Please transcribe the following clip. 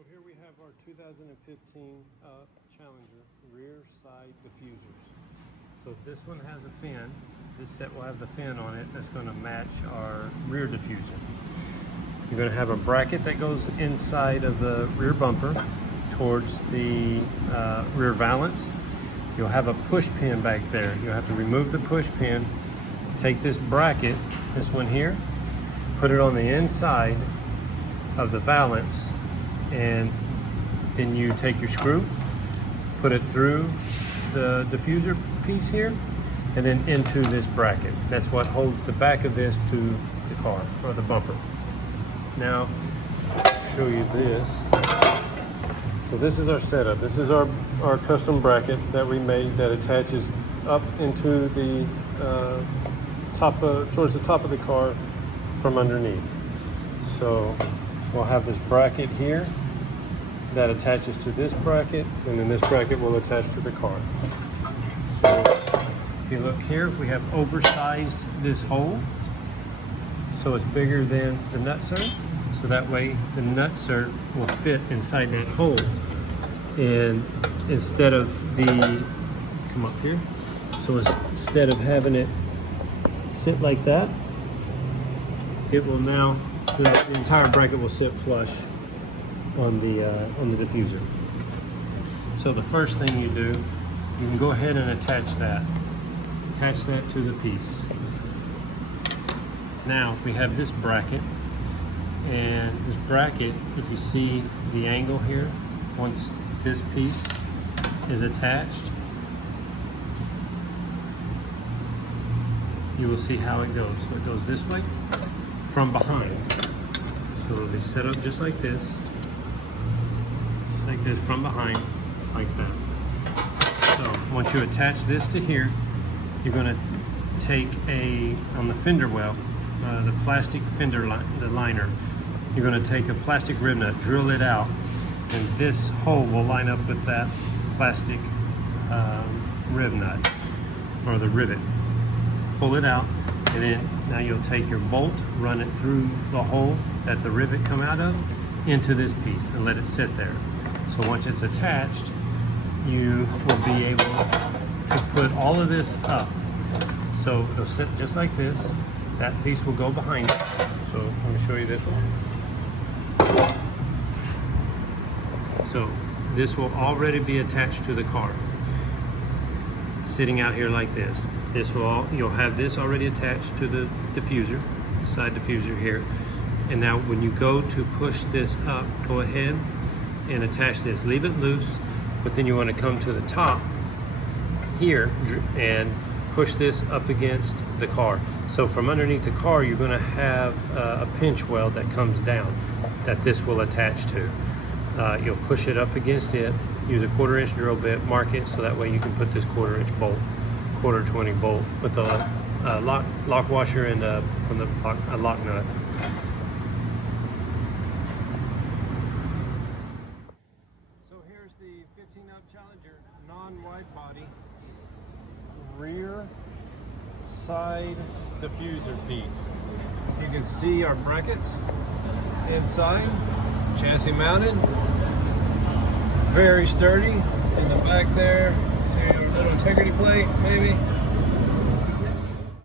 So here we have our 2015 Challenger rear side diffusers. So this one has a fin. This set will have the fin on it that's going to match our rear diffuser. You're going to have a bracket that goes inside of the rear bumper towards the rear valance. You'll have a push pin back there. You'll have to remove the push pin, take this bracket, this one here, put it on the inside of the valance, and then you take your screw, put it through the diffuser piece here, and then into this bracket. That's what holds the back of this to the car, or the bumper. Now, I'll show you this. So this is our setup. This is our custom bracket that we made that attaches up into the towards the top of the car from underneath. So we'll have this bracket here that attaches to this bracket, and then this bracket will attach to the car. So if you look here, we have oversized this hole, so it's bigger than the nutsert, so that way the nutsert will fit inside that hole. And instead of come up here, so instead of having it sit like that, it will now, the entire bracket will sit flush on the diffuser. So the first thing you do, you can go ahead and attach that to the piece. Now we have this bracket, and this bracket, if you see the angle here, once this piece is attached, you will see how it goes. So it goes this way from behind. So it'll be set up just like this from behind, like that. So once you attach this to here, you're going to take on the fender well, the plastic fender the liner, you're going to take a plastic rib nut, drill it out, and this hole will line up with that plastic rib nut, or the rivet. Pull it out, and then now you'll take your bolt, run it through the hole that the rivet come out of into this piece, and let it sit there. So once it's attached, you will be able to put all of this up. So it'll sit just like this. That piece will go behind it. So let me show you this one. So this will already be attached to the car, sitting out here like this. You'll have this already attached to the diffuser, side diffuser here. And now when you go to push this up, go ahead and attach this. Leave it loose, but then you want to come to the top here and push this up against the car. So from underneath the car, you're going to have a pinch weld that comes down that this will attach to. You'll push it up against it, use a 1/4" drill bit, mark it, so that way you can put this 1/4" bolt, 1/4 bolt with the lock washer and a lock nut. So here's the 15-up Challenger non-widebody rear side diffuser piece. You can see our brackets inside, chassis mounted, very sturdy. In the back there, see a little integrity plate maybe.